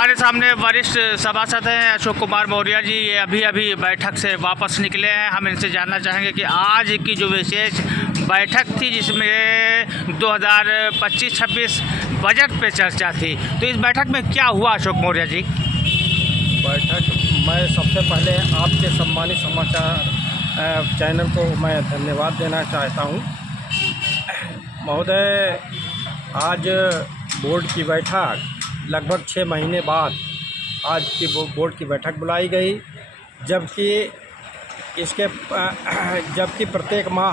हमारे सामने वरिष्ठ सभासद हैं अशोक कुमार मौर्य जी। ये अभी अभी बैठक से वापस निकले हैं। हम इनसे जानना चाहेंगे कि आज की जो विशेष बैठक थी जिसमें 2025-26 बजट पे चर्चा थी, तो इस बैठक में क्या हुआ अशोक मौर्य जी? बैठक मैं सबसे पहले आपके सम्मानित समाचार चैनल को मैं धन्यवाद देना चाहता हूं। महोदय, आज बोर्ड की बैठक लगभग 6 महीने बाद आज की बोर्ड की बैठक बुलाई गई, जबकि प्रत्येक माह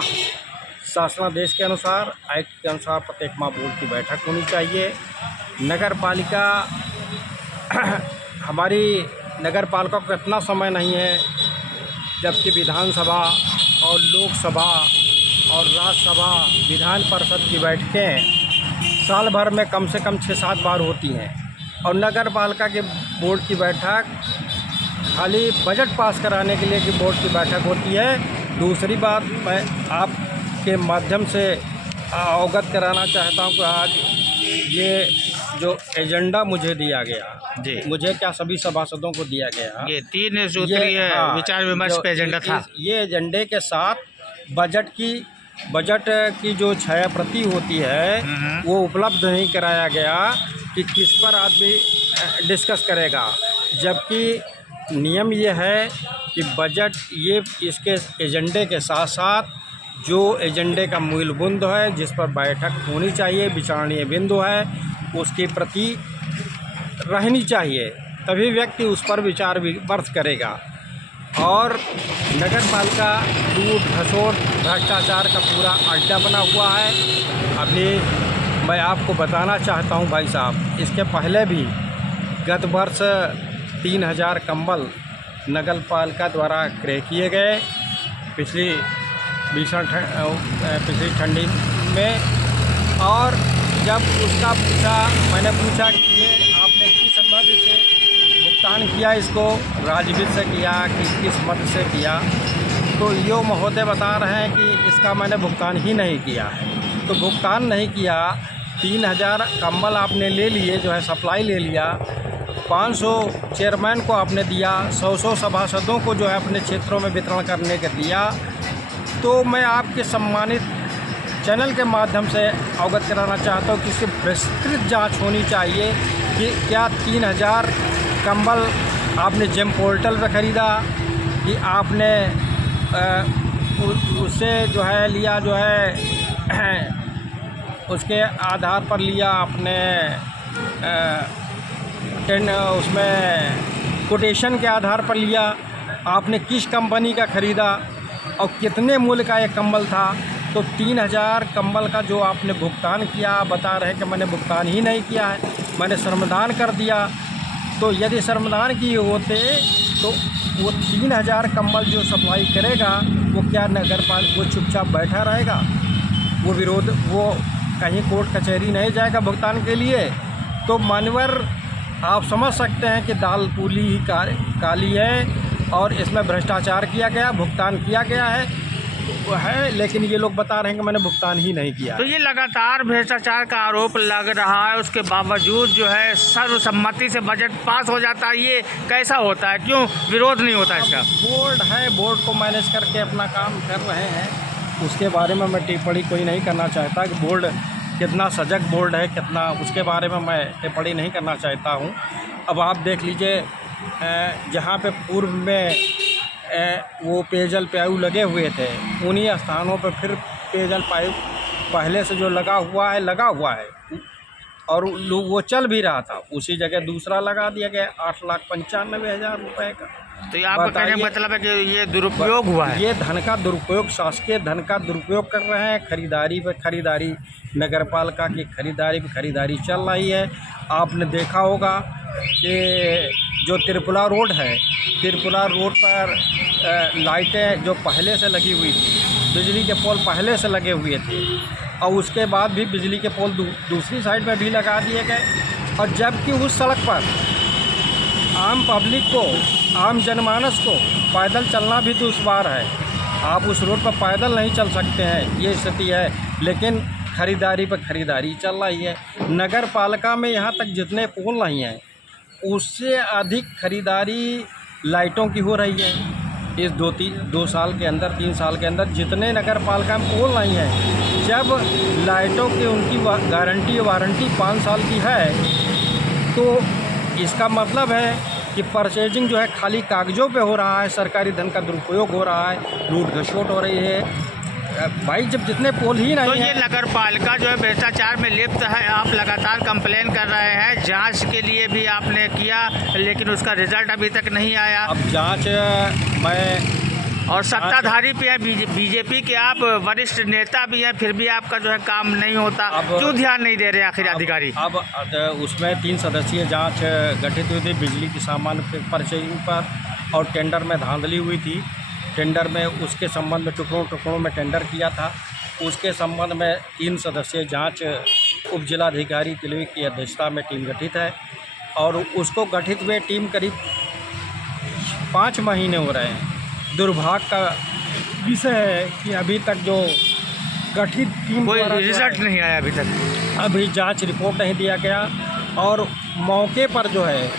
शासनादेश के अनुसार, एक्ट के अनुसार प्रत्येक माह बोर्ड की बैठक होनी चाहिए। नगर पालिका हमारी नगर पालिका को इतना समय नहीं है, जबकि विधानसभा और लोकसभा और राज्यसभा विधान परिषद की बैठकें साल भर में कम से कम 6-7 बार होती हैं और नगर पालिका के बोर्ड की बैठक खाली बजट पास कराने के लिए की बोर्ड की बैठक होती है। दूसरी बात, मैं आपके माध्यम से अवगत कराना चाहता हूं कि आज ये जो एजेंडा मुझे दिया गया जी, मुझे क्या सभी सभासदों को दिया गया, ये 3 सूत्रीय विचार विमर्श पे एजेंडा था। ये एजेंडे के साथ बजट की जो छायाप्रति होती है वो उपलब्ध नहीं कराया गया कि किस पर आदमी डिस्कस करेगा, जबकि नियम ये है कि बजट इसके एजेंडे के साथ साथ जो एजेंडे का मूल बिंदु है, जिस पर बैठक होनी चाहिए, विचारणीय बिंदु है, उसकी प्रति रहनी चाहिए, तभी व्यक्ति उस पर विचार विमर्श करेगा। और नगर पालिका लूट खसोट भ्रष्टाचार का पूरा अड्डा बना हुआ है। अभी मैं आपको बताना चाहता हूं भाई साहब, इसके पहले भी गत वर्ष 3000 कंबल नगर पालिका द्वारा क्रय किए गए पिछली ठंडी में। और जब उसका मैंने पूछा कि ये आपने किस मद से भुगतान किया, इसको राजवित्त से किया कि किस मद से किया, तो यो महोदय बता रहे हैं कि इसका मैंने भुगतान ही नहीं किया है। तो भुगतान नहीं किया, 3000 कंबल आपने ले लिए, जो है सप्लाई ले लिया, 500 चेयरमैन को आपने दिया, 100 सभासदों को जो है अपने क्षेत्रों में वितरण करने के दिया। तो मैं आपके सम्मानित चैनल के माध्यम से अवगत कराना चाहता हूँ कि इसकी विस्तृत जांच होनी चाहिए कि क्या 3000 कंबल आपने जेम पोर्टल पे ख़रीदा कि आपने उससे जो है लिया, जो है उसके आधार पर लिया आपने, उसमें कोटेशन के आधार पर लिया, आपने किस कंपनी का ख़रीदा और कितने मूल्य का एक कंबल था। तो 3000 कंबल का जो आपने भुगतान किया, बता रहे हैं कि मैंने भुगतान ही नहीं किया है, मैंने श्रमदान कर दिया। तो यदि श्रमदान किए होते तो वो 3000 कंबल जो सप्लाई करेगा वो क्या नगर पालिका वो चुपचाप बैठा रहेगा? वो कहीं कोर्ट कचहरी नहीं जाएगा भुगतान के लिए? तो मान्यवर, आप समझ सकते हैं कि दाल पूली ही काली है और इसमें भ्रष्टाचार किया गया, भुगतान किया गया है, लेकिन ये लोग बता रहे हैं कि मैंने भुगतान ही नहीं किया। तो ये लगातार भ्रष्टाचार का आरोप लग रहा है, उसके बावजूद जो है सर्वसम्मति से बजट पास हो जाता है। ये कैसा होता है, क्यों विरोध नहीं होता इसका? बोर्ड है, बोर्ड को मैनेज करके अपना काम कर रहे हैं, उसके बारे में मैं टिप्पणी कोई नहीं करना चाहता कि बोर्ड कितना सजग बोर्ड है, कितना, उसके बारे में मैं टिप्पणी नहीं करना चाहता हूँ। अब आप देख लीजिए, जहाँ पे पूर्व में वो पेयजल पाइप लगे हुए थे, उन्हीं स्थानों पर फिर पेयजल पाइप पहले से जो लगा हुआ है और वो चल भी रहा था, उसी जगह दूसरा लगा दिया गया 8,95,000 रुपये का। तो आपका कहने का मतलब है कि ये दुरुपयोग हुआ है? ये धन का दुरुपयोग, शासकीय धन का दुरुपयोग कर रहे हैं। खरीदारी नगर पालिका की खरीदारी चल रही है। आपने देखा होगा कि जो त्रिपुरा रोड है, त्रिपुरा रोड पर लाइटें जो पहले से लगी हुई थी, बिजली के पोल पहले से लगे हुए थे और उसके बाद भी बिजली के पोल दूसरी साइड में भी लगा दिए गए। और जबकि उस सड़क पर आम पब्लिक को, आम जनमानस को पैदल चलना भी दुश्वार है। आप उस रोड पर पैदल नहीं चल सकते हैं, ये स्थिति है। लेकिन खरीदारी पर खरीदारी चल रही है। नगर पालिका में यहाँ तक जितने पोल नहीं हैं उससे अधिक खरीदारी लाइटों की हो रही है। इस 2 साल के अंदर 3 साल के अंदर जितने नगर पालिका में पोल नहीं है, जब लाइटों की उनकी गारंटी वारंटी 5 साल की है, तो इसका मतलब है कि परचेजिंग जो है खाली कागज़ों पे हो रहा है, सरकारी धन का दुरुपयोग हो रहा है, लूट घसोट हो रही है। भाई जब जितने पोल ही नहीं तो है, ये नगर पालिका जो है भ्रष्टाचार में लिप्त है, आप लगातार कंप्लेन कर रहे हैं, जांच के लिए भी आपने किया लेकिन उसका रिजल्ट अभी तक नहीं आया। अब जांच मैं और सत्ताधारी पे है बीजेपी के, आप वरिष्ठ नेता भी हैं, फिर भी आपका जो है काम नहीं होता, क्यों ध्यान नहीं दे रहे आखिर अधिकारी? अब उसमें 3 सदस्यीय जांच गठित हुई थी बिजली के सामान परचेजिंग पर, और टेंडर में धांधली हुई थी। टेंडर में उसके संबंध में टुकड़ों में टेंडर किया था, उसके संबंध में 3 सदस्यीय जांच उप जिलाधिकारी तिलवी की अध्यक्षता में टीम गठित है, और उसको गठित हुए टीम करीब 5 महीने हो रहे हैं। दुर्भाग्य का विषय है कि अभी तक जो गठित टीम कोई द्वारा रिजल्ट नहीं आया अभी तक। अभी जांच रिपोर्ट नहीं दिया गया, और मौके पर जो है,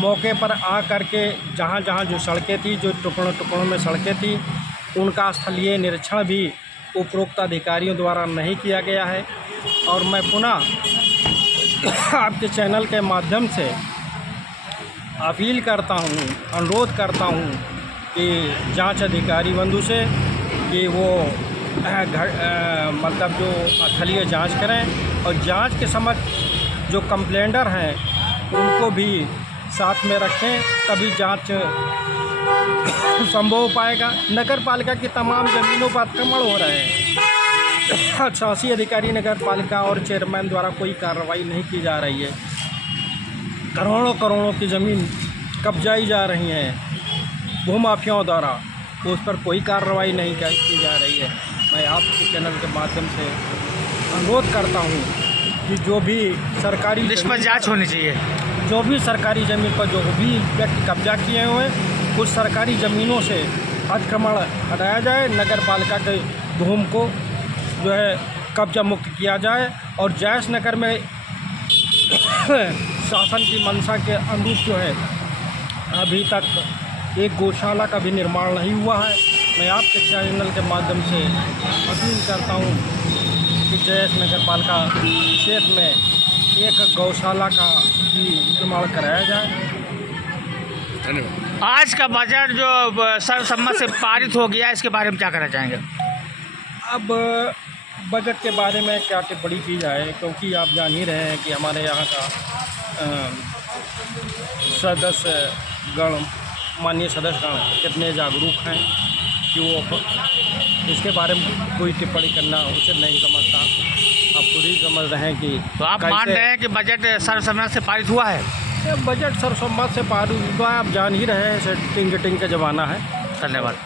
मौके पर आ करके जहाँ जहाँ जो सड़कें थी, जो टुकड़ों में सड़कें थी, उनका स्थलीय निरीक्षण भी उपरोक्त अधिकारियों द्वारा नहीं किया गया है। और मैं पुनः आपके चैनल के माध्यम से अपील करता हूँ, अनुरोध करता हूँ कि जांच अधिकारी बंधु से कि वो मतलब जो स्थलीय जांच करें, और जांच के समय जो कंप्लेंडर हैं उनको भी साथ में रखें, तभी जांच संभव हो पाएगा। नगर पालिका की तमाम ज़मीनों पर अतिक्रमण हो रहे हैं, शासी अधिकारी नगर पालिका और चेयरमैन द्वारा कोई कार्रवाई नहीं की जा रही है। करोड़ों की ज़मीन कब्जाई जा रही हैं भूमाफियाओं द्वारा, तो उस पर कोई कार्रवाई नहीं की जा रही है। मैं आपके चैनल के माध्यम से अनुरोध करता हूँ कि जो भी सरकारी इस पर जाँच होनी चाहिए। जो भी सरकारी ज़मीन पर जो भी व्यक्ति कब्जा किए हुए हैं, उस सरकारी ज़मीनों से अतिक्रमण हटाया जाए, नगर पालिका के भूमि को जो है कब्जा मुक्त किया जाए, और जैश नगर में शासन की मंशा के अनुरूप जो है अभी तक एक गौशाला का भी निर्माण नहीं हुआ है। मैं आपके चैनल के माध्यम से अपील करता हूँ कि जैश नगर पालिका क्षेत्र में एक गौशाला का भी निर्माण कराया जाए। धन्यवाद। आज का बजट जो सर्वसम्मत से पारित हो गया, इसके बारे में क्या कहना चाहेंगे? अब बजट के बारे में क्या टिप्पणी की जाए, क्योंकि आप जान ही रहे हैं कि हमारे यहाँ का सदस्यगण, माननीय सदस्यगण कितने जागरूक हैं कि वो इसके बारे में कोई टिप्पणी करना उचित नहीं समझता। आप खुद ही समझ रहे हैं कि तो आप मान रहे हैं कि बजट सर्वसम्मत से पारित हुआ है? बजट सर्वसम्मत से पारित हुआ है। आप जान ही रहे हैं, सेटिंग गेटिंग का ज़माना है। धन्यवाद।